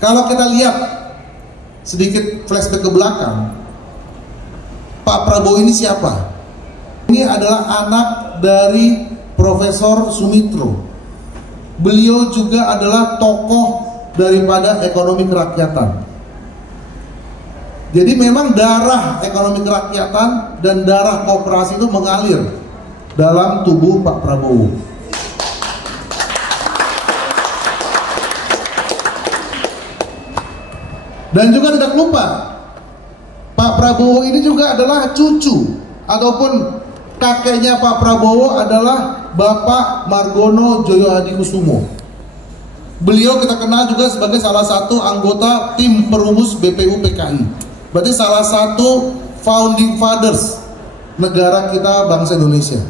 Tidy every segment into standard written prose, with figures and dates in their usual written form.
Kalau kita lihat sedikit flashback ke belakang, Pak Prabowo ini siapa? Ini adalah anak dari Profesor Sumitro. Beliau juga adalah tokoh daripada ekonomi kerakyatan. Jadi memang darah ekonomi kerakyatan dan darah koperasi itu mengalir dalam tubuh Pak Prabowo. Dan juga tidak lupa, Pak Prabowo ini juga adalah cucu ataupun kakeknya Pak Prabowo adalah Bapak Margono Joyo Hadikusumo. Beliau kita kenal juga sebagai salah satu anggota tim perumus BPU PKI. Berarti salah satu founding fathers negara kita, bangsa Indonesia.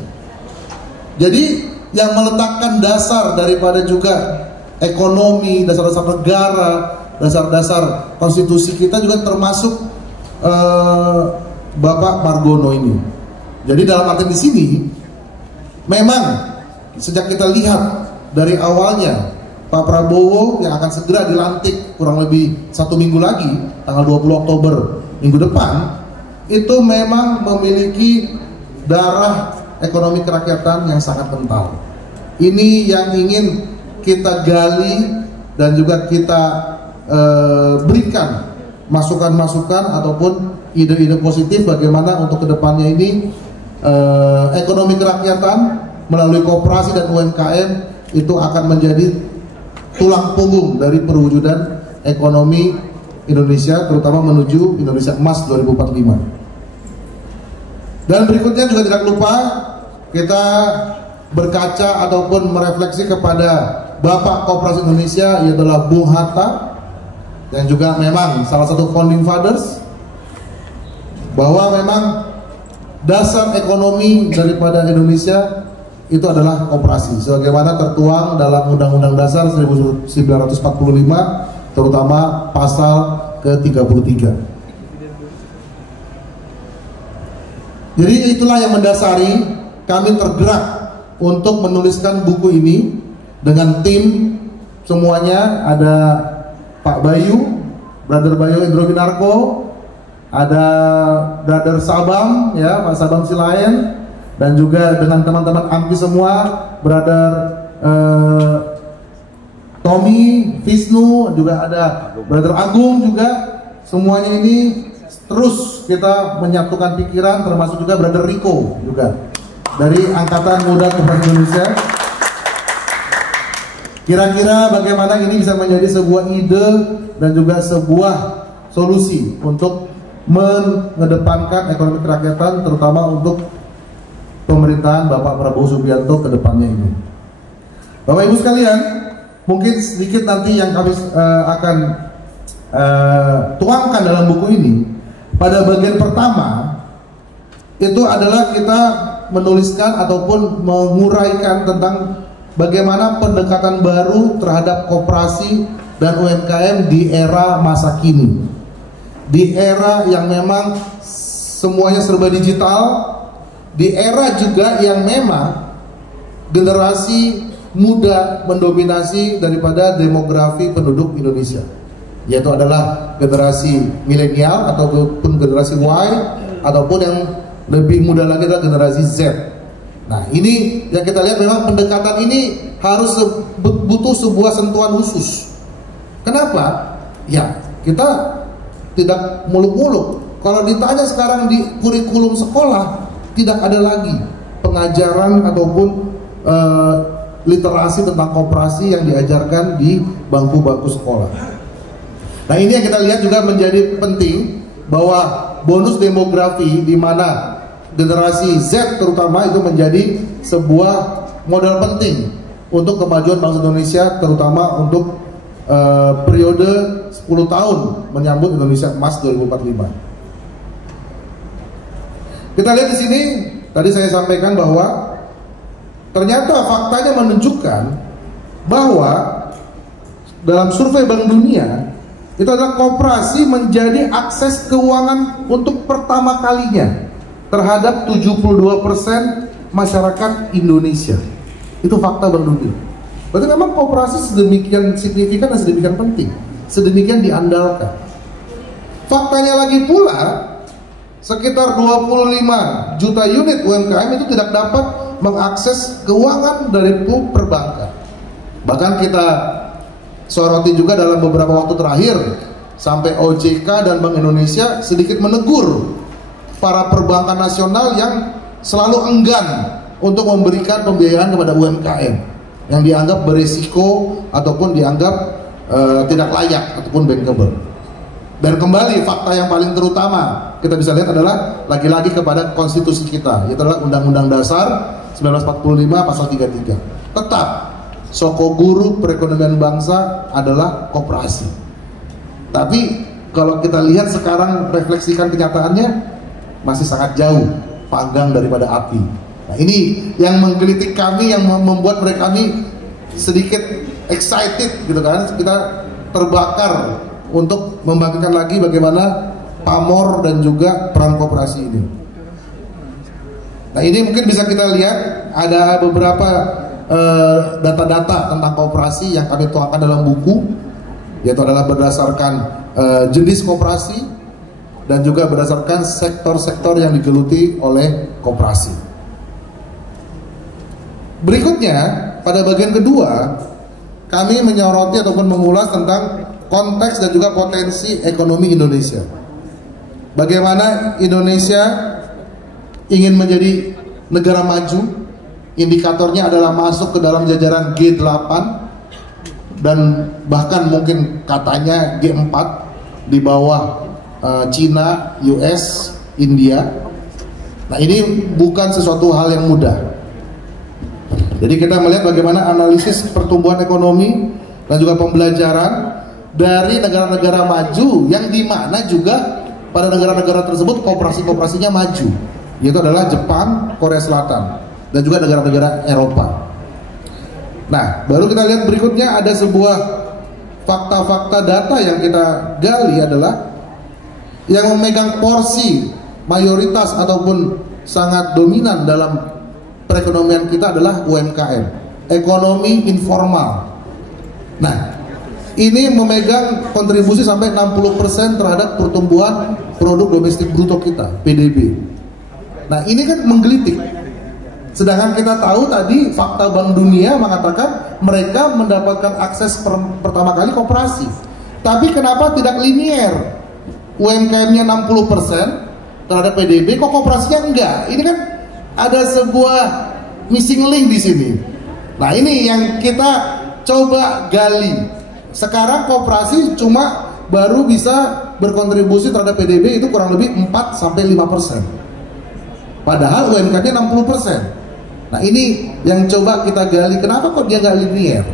Jadi yang meletakkan dasar daripada juga ekonomi, dasar-dasar negara, dasar-dasar konstitusi kita juga termasuk Bapak Margono ini. Jadi dalam arti di sini, memang sejak kita lihat dari awalnya Pak Prabowo yang akan segera dilantik kurang lebih 1 minggu lagi, tanggal 20 Oktober minggu depan, itu memang memiliki darah ekonomi kerakyatan yang sangat kental. Ini yang ingin kita gali dan juga kita berikan masukan-masukan ataupun ide-ide positif bagaimana untuk kedepannya ini ekonomi kerakyatan melalui koperasi dan UMKM itu akan menjadi tulang punggung dari perwujudan ekonomi Indonesia, terutama menuju Indonesia Emas 2045. Dan berikutnya juga tidak lupa kita berkaca ataupun merefleksi kepada Bapak Koperasi Indonesia, yaitu Bung Hatta, yang juga memang salah satu founding fathers, bahwa memang dasar ekonomi daripada Indonesia itu adalah koperasi, sebagaimana tertuang dalam Undang-Undang Dasar 1945, terutama pasal ke-33. Jadi itulah yang mendasari kami tergerak untuk menuliskan buku ini dengan tim semuanya. Ada Pak Bayu, Brother Bayu Indrowinarko, ada Brother Sabang, ya Pak Sabang Silayan, dan juga dengan teman-teman AMPI semua, Brother Tommy, Visnu, juga ada Brother Agung juga. Semuanya ini terus kita menyatukan pikiran, termasuk juga Brother Riko juga dari Angkatan Muda Koperasi Indonesia. Kira-kira bagaimana ini bisa menjadi sebuah ide dan juga sebuah solusi untuk mengedepankan ekonomi kerakyatan, terutama untuk pemerintahan Bapak Prabowo Subianto ke depannya ini. Bapak Ibu sekalian, mungkin sedikit nanti yang kami akan tuangkan dalam buku ini. Pada bagian pertama itu adalah kita menuliskan ataupun menguraikan tentang bagaimana pendekatan baru terhadap koperasi dan UMKM di era masa kini, di era yang memang semuanya serba digital, di era juga yang memang generasi muda mendominasi daripada demografi penduduk Indonesia, yaitu adalah generasi milenial ataupun generasi Y, ataupun yang lebih muda lagi adalah generasi Z. Nah, ini yang kita lihat memang pendekatan ini harus butuh sebuah sentuhan khusus. Kenapa? Ya, kita tidak muluk-muluk. Kalau ditanya sekarang di kurikulum sekolah, tidak ada lagi pengajaran ataupun literasi tentang koperasi yang diajarkan di bangku-bangku sekolah. Nah, ini yang kita lihat juga menjadi penting, bahwa bonus demografi di mana generasi Z terutama itu menjadi sebuah modal penting untuk kemajuan bangsa Indonesia, terutama untuk periode 10 tahun menyambut Indonesia Emas 2045. Kita lihat di sini, tadi saya sampaikan bahwa ternyata faktanya menunjukkan bahwa dalam survei Bank Dunia itu adalah koperasi menjadi akses keuangan untuk pertama kalinya terhadap 72% masyarakat Indonesia. Itu fakta Bank Dunia. Berarti memang koperasi sedemikian signifikan dan sedemikian penting. sedemikian diandalkan. Faktanya lagi pula, sekitar 25 juta unit UMKM itu tidak dapat mengakses keuangan dari perbankan. Bahkan kita soroti juga dalam beberapa waktu terakhir, sampai OJK dan Bank Indonesia sedikit menegur para perbankan nasional yang selalu enggan untuk memberikan pembiayaan kepada UMKM yang dianggap berisiko ataupun dianggap tidak layak ataupun bankable. Dan kembali fakta yang paling terutama kita bisa lihat adalah lagi-lagi kepada konstitusi kita, yaitu adalah Undang-Undang Dasar 1945 pasal 33. Tetap sokoguru perekonomian bangsa adalah koperasi. Tapi kalau kita lihat sekarang, refleksikan kenyataannya, masih sangat jauh panggang daripada api. Nah, ini yang menggelitik kami, yang membuat mereka kami sedikit excited gitu kan. Kita terbakar untuk membangkitkan lagi bagaimana pamor dan juga peran koperasi ini. Nah, ini mungkin bisa kita lihat ada beberapa data-data tentang koperasi yang kami tuangkan dalam buku, yaitu adalah berdasarkan jenis koperasi dan juga berdasarkan sektor-sektor yang digeluti oleh koperasi. Berikutnya, pada bagian kedua, kami menyoroti ataupun mengulas tentang konteks dan juga potensi ekonomi Indonesia. Bagaimana Indonesia ingin menjadi negara maju, indikatornya adalah masuk ke dalam jajaran G8 dan bahkan mungkin katanya G4 di bawah China, US, India. Nah, ini bukan sesuatu hal yang mudah. Jadi kita melihat bagaimana analisis pertumbuhan ekonomi dan juga pembelajaran dari negara-negara maju yang dimana juga pada negara-negara tersebut koperasi-koperasinya maju, yaitu adalah Jepang, Korea Selatan, dan juga negara-negara Eropa. Nah, baru kita lihat berikutnya ada sebuah fakta-fakta data yang kita gali adalah yang memegang porsi mayoritas ataupun sangat dominan dalam perekonomian kita adalah UMKM, ekonomi informal. Nah, ini memegang kontribusi sampai 60% terhadap pertumbuhan produk domestik bruto kita, PDB. Nah, ini kan menggelitik. Sedangkan kita tahu tadi fakta Bank Dunia mengatakan mereka mendapatkan akses pertama kali koperasi. Tapi kenapa tidak linier? UMKM-nya 60% terhadap PDB, kok koperasinya enggak? Ini kan ada sebuah missing link di sini. Nah, ini yang kita coba gali. Sekarang koperasi cuma baru bisa berkontribusi terhadap PDB itu kurang lebih 4-5%. Padahal UMKM-nya 60%. Nah, ini yang coba kita gali. Kenapa kok dia nggak linear?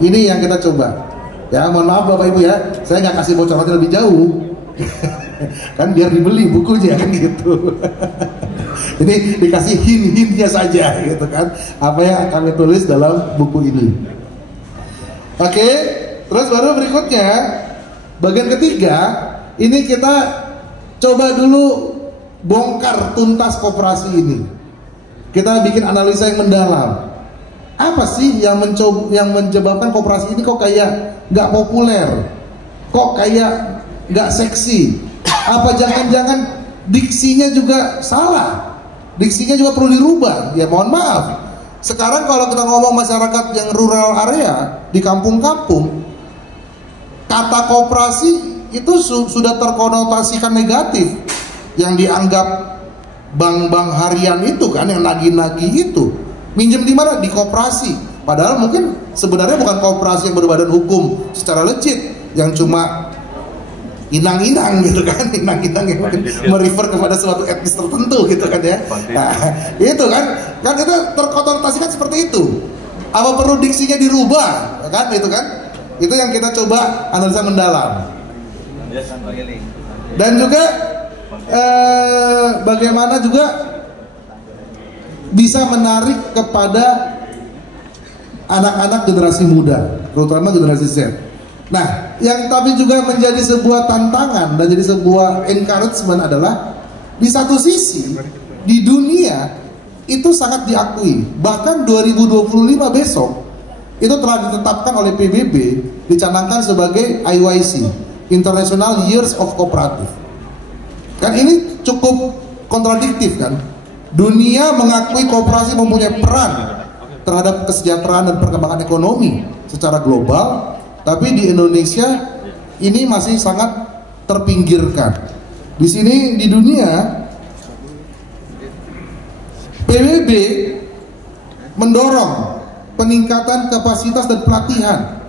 Ini yang kita coba. Ya, mohon maaf Bapak Ibu ya, saya nggak kasih bocoran lebih jauh. Kan biar dibeli bukunya kan gitu. Ini dikasih hint-hintnya saja gitu kan, apa yang kami tulis dalam buku ini. Oke, terus baru berikutnya bagian ketiga, ini kita coba dulu bongkar tuntas koperasi ini. Kita bikin analisa yang mendalam. Apa sih yang menyebabkan koperasi ini kok kayak nggak populer, kok kayak nggak seksi? Apa jangan-jangan diksinya juga salah? Diksinya juga perlu dirubah. Ya mohon maaf. Sekarang kalau kita ngomong masyarakat yang rural area di kampung-kampung, kata koperasi itu sudah terkonotasikan negatif, yang dianggap bank-bank harian itu kan, yang nagih-nagih itu minjem di mana? Di koperasi. Padahal mungkin sebenarnya bukan koperasi yang berbadan hukum secara legit, yang cuma inang-inang gitu kan, inang-inang yang mungkin merefer kepada suatu etnis tertentu gitu kan ya. Nah, itu kan itu terkonotasikan seperti itu. Apa perlu diksinya dirubah kan, itu kan? Itu yang kita coba analisa mendalam. Dan juga bagaimana juga bisa menarik kepada anak-anak generasi muda, terutama generasi Z. Nah, yang tapi juga menjadi sebuah tantangan dan jadi sebuah encouragement adalah di satu sisi di dunia itu sangat diakui. Bahkan 2025 besok itu telah ditetapkan oleh PBB, dicanangkan sebagai IYC, International Years of Cooperative. Kan ini cukup kontradiktif kan? Dunia mengakui koperasi mempunyai peran terhadap kesejahteraan dan perkembangan ekonomi secara global, tapi di Indonesia ini masih sangat terpinggirkan. Di sini di dunia PBB mendorong peningkatan kapasitas dan pelatihan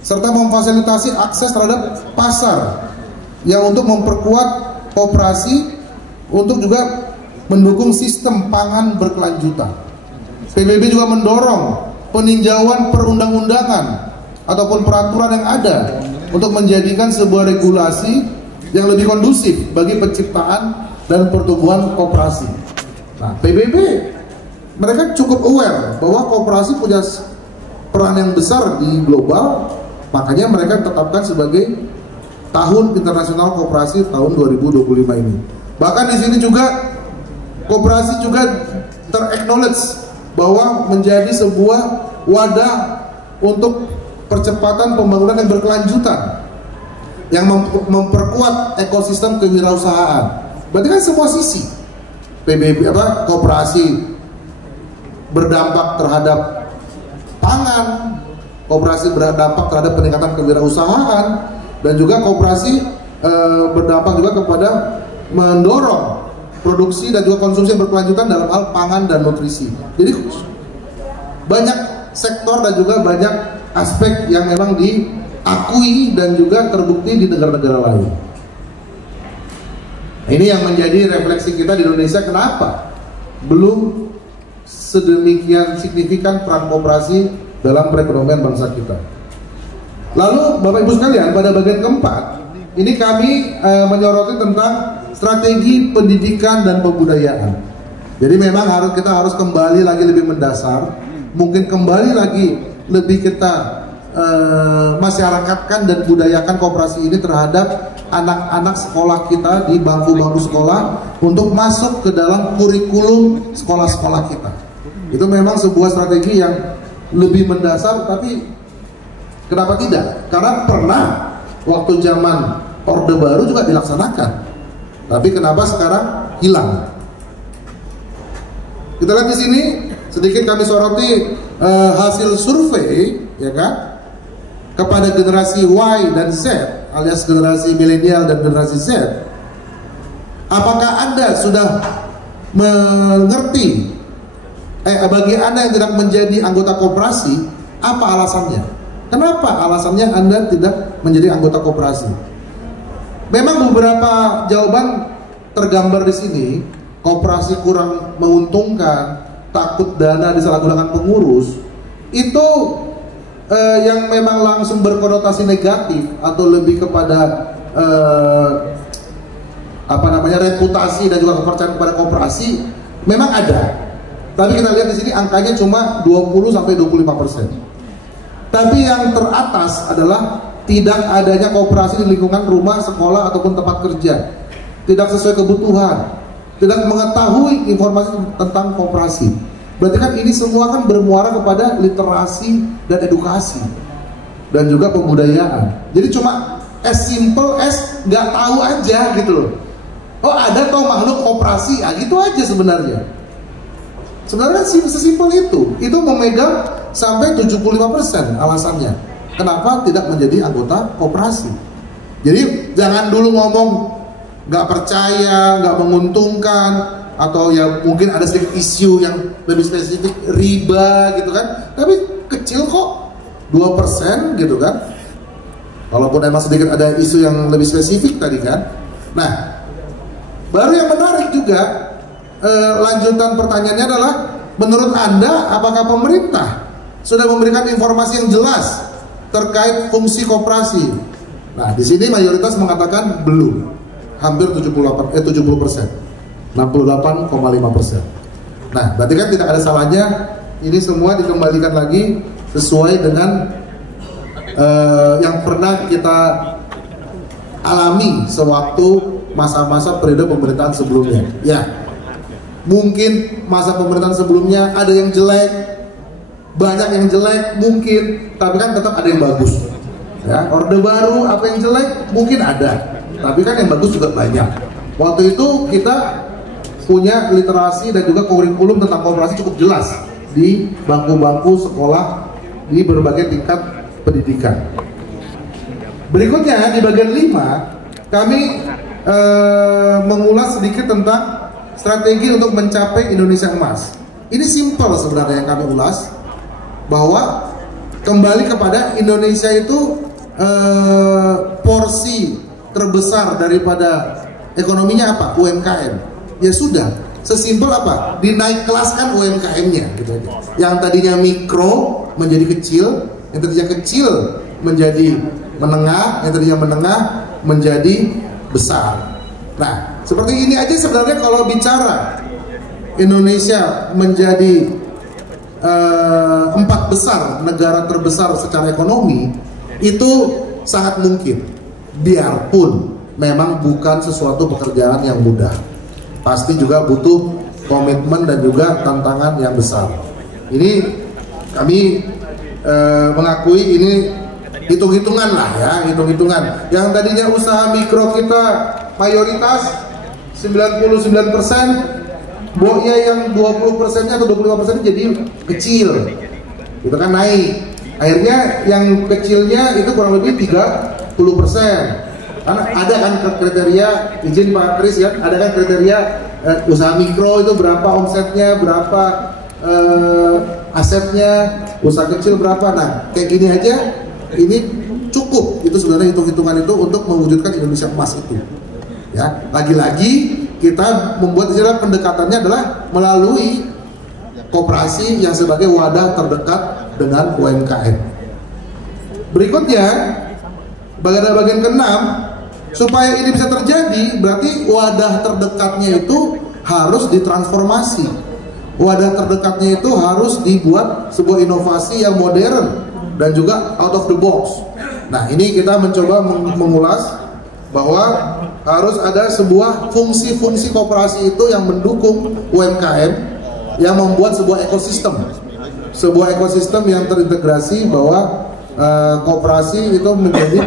serta memfasilitasi akses terhadap pasar yang untuk memperkuat koperasi untuk juga mendukung sistem pangan berkelanjutan. PBB juga mendorong peninjauan perundang-undangan ataupun peraturan yang ada untuk menjadikan sebuah regulasi yang lebih kondusif bagi penciptaan dan pertumbuhan koperasi. Nah, PBB mereka cukup aware bahwa koperasi punya peran yang besar di global, makanya mereka tetapkan sebagai Tahun Internasional Koperasi tahun 2025 ini. Bahkan di sini juga koperasi juga ter-acknowledge bahwa menjadi sebuah wadah untuk percepatan pembangunan yang berkelanjutan yang memperkuat ekosistem kewirausahaan. Berarti kan semua sisi PBB koperasi berdampak terhadap pangan, koperasi berdampak terhadap peningkatan kewirausahaan, dan juga koperasi berdampak juga kepada mendorong produksi dan juga konsumsi yang berkelanjutan dalam hal pangan dan nutrisi. Jadi banyak sektor dan juga banyak aspek yang memang diakui dan juga terbukti di negara-negara lain. Ini yang menjadi refleksi kita di Indonesia, kenapa belum sedemikian signifikan peran koperasi dalam perekonomian bangsa kita. Lalu Bapak Ibu sekalian, pada bagian keempat ini kami menyoroti tentang strategi pendidikan dan pembudayaan. Jadi memang kita harus kembali lagi lebih mendasar, mungkin kembali lagi lebih kita masyarakatkan dan budayakan koperasi ini terhadap anak-anak sekolah kita di bangku-bangku sekolah untuk masuk ke dalam kurikulum sekolah-sekolah kita. Itu memang sebuah strategi yang lebih mendasar, tapi kenapa tidak? Karena pernah waktu zaman Orde Baru juga dilaksanakan, tapi kenapa sekarang hilang? Kita lihat di sini sedikit kami soroti hasil survei, ya kan, kepada generasi Y dan Z, alias generasi milenial dan generasi Z. Apakah Anda sudah mengerti? Bagi Anda yang tidak menjadi anggota koperasi, apa alasannya? Kenapa alasannya Anda tidak menjadi anggota koperasi? Memang beberapa jawaban tergambar di sini. Koperasi kurang menguntungkan, takut dana disalahgunakan pengurus. Itu yang memang langsung berkonotasi negatif atau lebih kepada reputasi dan juga kepercayaan kepada koperasi memang ada. Tapi kita lihat di sini angkanya cuma 20-25%. Tapi yang teratas adalah tidak adanya koperasi di lingkungan rumah, sekolah ataupun tempat kerja. Tidak sesuai kebutuhan, tidak mengetahui informasi tentang koperasi. Berarti kan ini semua kan bermuara kepada literasi dan edukasi dan juga pembudayaan. Jadi cuma as simple as nggak tahu aja gitu loh. Oh ada toh makhluk koperasi, gitu aja sebenarnya. Sebenarnya sesimpel itu memegang sampai 75% alasannya kenapa tidak menjadi anggota koperasi. Jadi jangan dulu ngomong nggak percaya, nggak menguntungkan, atau ya mungkin ada sedikit isu yang lebih spesifik, riba gitu kan, tapi kecil kok, 2% gitu kan. Walaupun emang sedikit ada isu yang lebih spesifik tadi kan. Nah, baru yang menarik juga, lanjutan pertanyaannya adalah, menurut Anda apakah pemerintah sudah memberikan informasi yang jelas terkait fungsi koperasi? Nah, di sini mayoritas mengatakan belum, hampir 70%, 68,5%. Nah, berarti kan tidak ada salahnya ini semua dikembalikan lagi sesuai dengan yang pernah kita alami sewaktu masa-masa periode pemerintahan sebelumnya. Ya, mungkin masa pemerintahan sebelumnya ada yang jelek, banyak yang jelek mungkin, tapi kan tetap ada yang bagus. Ya, orde baru apa yang jelek mungkin ada, tapi kan yang bagus juga banyak. Waktu itu kita punya literasi dan juga kurikulum tentang koperasi cukup jelas di bangku-bangku sekolah di berbagai tingkat pendidikan. Berikutnya di bagian 5 kami mengulas sedikit tentang strategi untuk mencapai Indonesia Emas. Ini simpel sebenarnya yang kami ulas, bahwa kembali kepada Indonesia itu porsi terbesar daripada ekonominya apa? UMKM. Ya sudah, sesimpel apa? Dinaik kelaskan UMKM-nya gitu aja. Yang tadinya mikro menjadi kecil, yang tadinya kecil menjadi menengah, yang tadinya menengah menjadi besar. Nah, seperti ini aja sebenarnya kalau bicara Indonesia menjadi 4 besar negara terbesar secara ekonomi, itu sangat mungkin, biarpun memang bukan sesuatu pekerjaan yang mudah. Pasti juga butuh komitmen dan juga tantangan yang besar. Ini kami mengakui ini hitung-hitungan lah ya, hitung-hitungan. Yang tadinya usaha mikro kita mayoritas 99%, boknya yang 20%-nya atau 25% jadi kecil. Itu kan naik. Akhirnya yang kecilnya itu kurang lebih 30%. Karena ada kan kriteria, izin Pak Kris ya, ada kan kriteria usaha mikro itu berapa omsetnya, berapa asetnya, usaha kecil berapa. Nah, kayak gini aja ini cukup. Itu sebenarnya hitung-hitungan itu untuk mewujudkan Indonesia Emas itu. Ya, lagi-lagi kita membuat istilah pendekatannya adalah melalui koperasi yang sebagai wadah terdekat dengan UMKM. Berikutnya, bagian ke-6, supaya ini bisa terjadi, berarti wadah terdekatnya itu harus ditransformasi. Wadah terdekatnya itu harus dibuat sebuah inovasi yang modern dan juga out of the box. Nah, ini kita mencoba mengulas bahwa harus ada sebuah fungsi-fungsi koperasi itu yang mendukung UMKM, yang membuat sebuah ekosistem yang terintegrasi, bahwa koperasi itu menjadi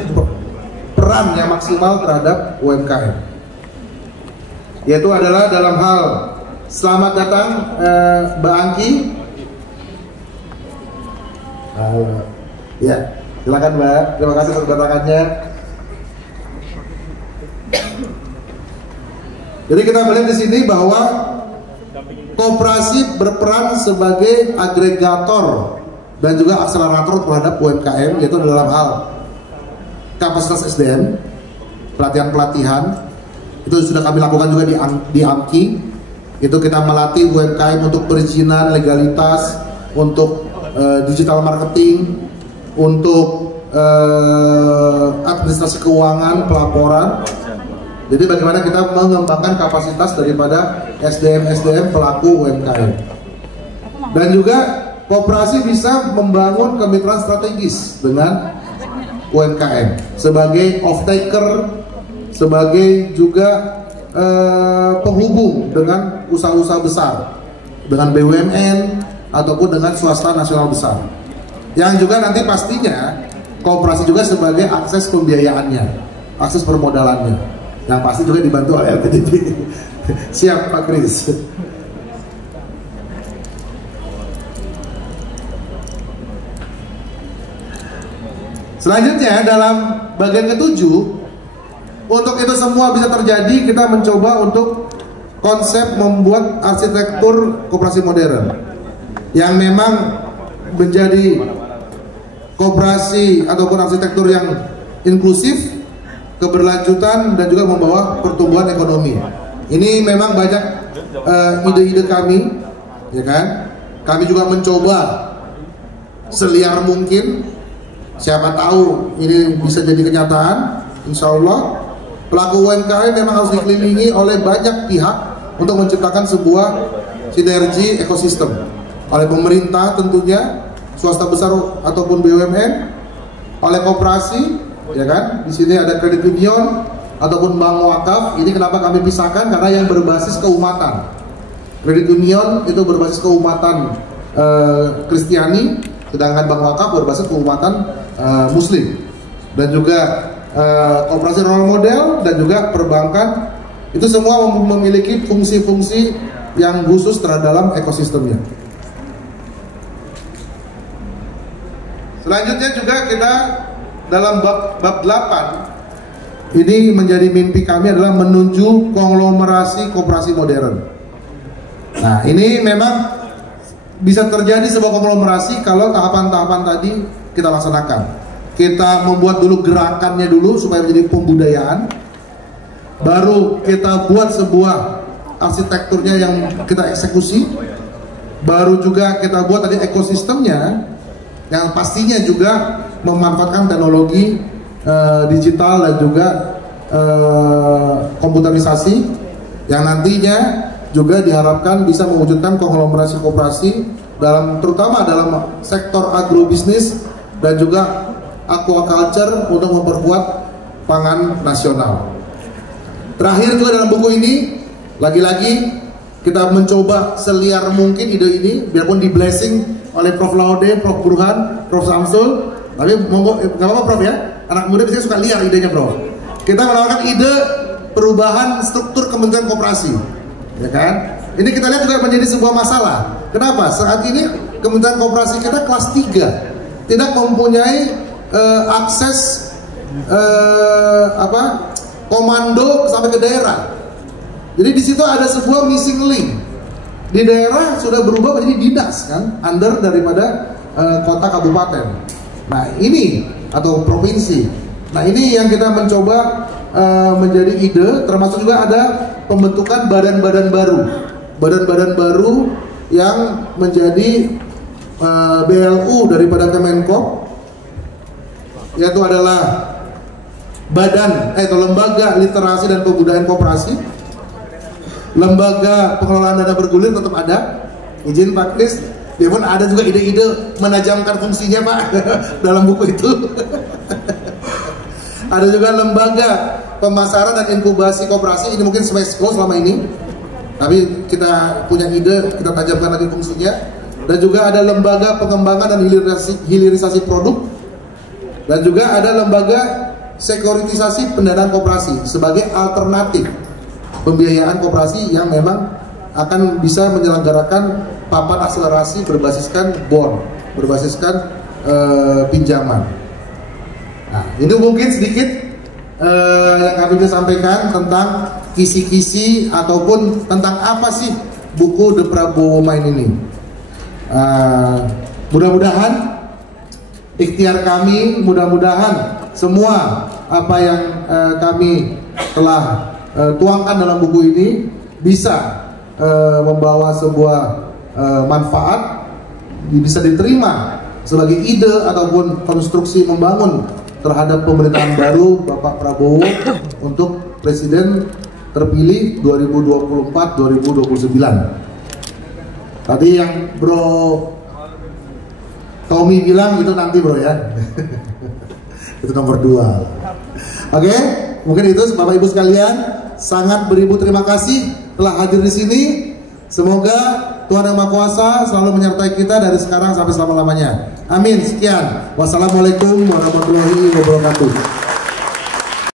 peran yang maksimal terhadap UMKM. Yaitu adalah dalam hal, selamat datang Mbak Angki. Ya, silakan Mbak. Terima kasih atas kedatangannya. Jadi kita melihat di sini bahwa koperasi berperan sebagai agregator dan juga akselerator terhadap UMKM, yaitu dalam hal kapasitas SDM, pelatihan-pelatihan. Itu sudah kami lakukan juga di AMKI. Itu kita melatih UMKM untuk perizinan, legalitas, untuk digital marketing, untuk administrasi keuangan, pelaporan. Jadi bagaimana kita mengembangkan kapasitas daripada SDM pelaku UMKM. Dan juga koperasi bisa membangun kemitraan strategis dengan UMKM sebagai off-taker, sebagai juga penghubung dengan usaha-usaha besar, dengan BUMN ataupun dengan swasta nasional besar. Yang juga nanti pastinya koperasi juga sebagai akses pembiayaannya, akses permodalannya, yang pasti juga dibantu oleh LPDB. Siap Pak Kris. Selanjutnya dalam bagian ke-7, untuk itu semua bisa terjadi, kita mencoba untuk konsep membuat arsitektur koperasi modern yang memang menjadi koperasi ataupun arsitektur yang inklusif, keberlanjutan, dan juga membawa pertumbuhan ekonomi. Ini memang banyak ide-ide kami, ya kan? Kami juga mencoba seliar mungkin. Siapa tahu ini bisa jadi kenyataan. Insya Allah pelaku UMKM memang harus dikelilingi oleh banyak pihak untuk menciptakan sebuah sinergi ekosistem, oleh pemerintah tentunya, swasta besar ataupun BUMN, oleh koperasi, ya kan? Di sini ada kredit union ataupun bank wakaf. Ini kenapa kami pisahkan? Karena yang berbasis keumatan. Kredit union itu berbasis keumatan Kristiani, sedangkan bank wakaf berbasis keumatan Muslim. Dan juga koperasi role model dan juga perbankan, itu semua memiliki fungsi-fungsi yang khusus terhadap dalam ekosistemnya. Selanjutnya juga kita dalam bab 8 ini menjadi mimpi kami adalah menuju konglomerasi koperasi modern. Nah, ini memang bisa terjadi sebuah konglomerasi kalau tahapan-tahapan tadi kita laksanakan. Kita membuat dulu gerakannya dulu supaya menjadi pembudayaan, baru kita buat sebuah arsitekturnya yang kita eksekusi, baru juga kita buat tadi ekosistemnya yang pastinya juga memanfaatkan teknologi digital dan juga komputerisasi yang nantinya juga diharapkan bisa mewujudkan konglomerasi koperasi terutama dalam sektor agrobisnis dan juga aquaculture untuk memperkuat pangan nasional. Terakhir juga dalam buku ini lagi-lagi kita mencoba seliar mungkin ide ini, biarpun di blessing oleh Prof. Laude, Prof. Burhan, Prof. Samsul, tapi monggo nggak apa-apa Prof ya, anak muda biasanya suka liar idenya Prof. Kita menawarkan ide perubahan struktur Kementerian Koperasi, ya kan? Ini kita lihat juga menjadi sebuah masalah. Kenapa? Saat ini Kementerian Koperasi kita kelas 3 tidak mempunyai akses komando sampai ke daerah. Jadi di situ ada sebuah missing link. Di daerah sudah berubah menjadi dinas kan, under daripada kota kabupaten. Nah ini atau provinsi. Nah ini yang kita mencoba menjadi ide, termasuk juga ada pembentukan badan-badan baru yang menjadi BLU daripada Kemenkop, yaitu adalah atau lembaga literasi dan kebudayaan koperasi, lembaga pengelolaan dana bergulir tetap ada, izin Pak Kris, biarpun ada juga ide-ide menajamkan fungsinya Pak dalam buku itu. Ada juga lembaga pemasaran dan inkubasi koperasi, ini mungkin Smesco selama ini, tapi kita punya ide, kita tajamkan lagi fungsinya. Dan juga ada lembaga pengembangan dan hilirisasi produk, dan juga ada lembaga sekuritisasi pendanaan koperasi sebagai alternatif pembiayaan koperasi yang memang akan bisa menyelenggarakan papan akselerasi berbasiskan bond, berbasiskan pinjaman. Nah, itu mungkin sedikit yang kami bisa sampaikan tentang kisi-kisi ataupun tentang apa sih buku The Prabowo Mind ini. Mudah-mudahan ikhtiar kami, mudah-mudahan semua apa yang kami telah tuangkan dalam buku ini bisa membawa sebuah manfaat, bisa diterima sebagai ide ataupun konstruksi membangun terhadap pemerintahan baru Bapak Prabowo untuk Presiden terpilih 2024-2029. Tadi yang Bro Tommy bilang itu nanti Bro ya. Itu nomor 2. Oke, mungkin itu Bapak Ibu sekalian, sangat beribu terima kasih telah hadir di sini. Semoga Tuhan Yang Maha Kuasa selalu menyertai kita dari sekarang sampai selama-lamanya. Amin. Sekian. Wassalamualaikum warahmatullahi wabarakatuh.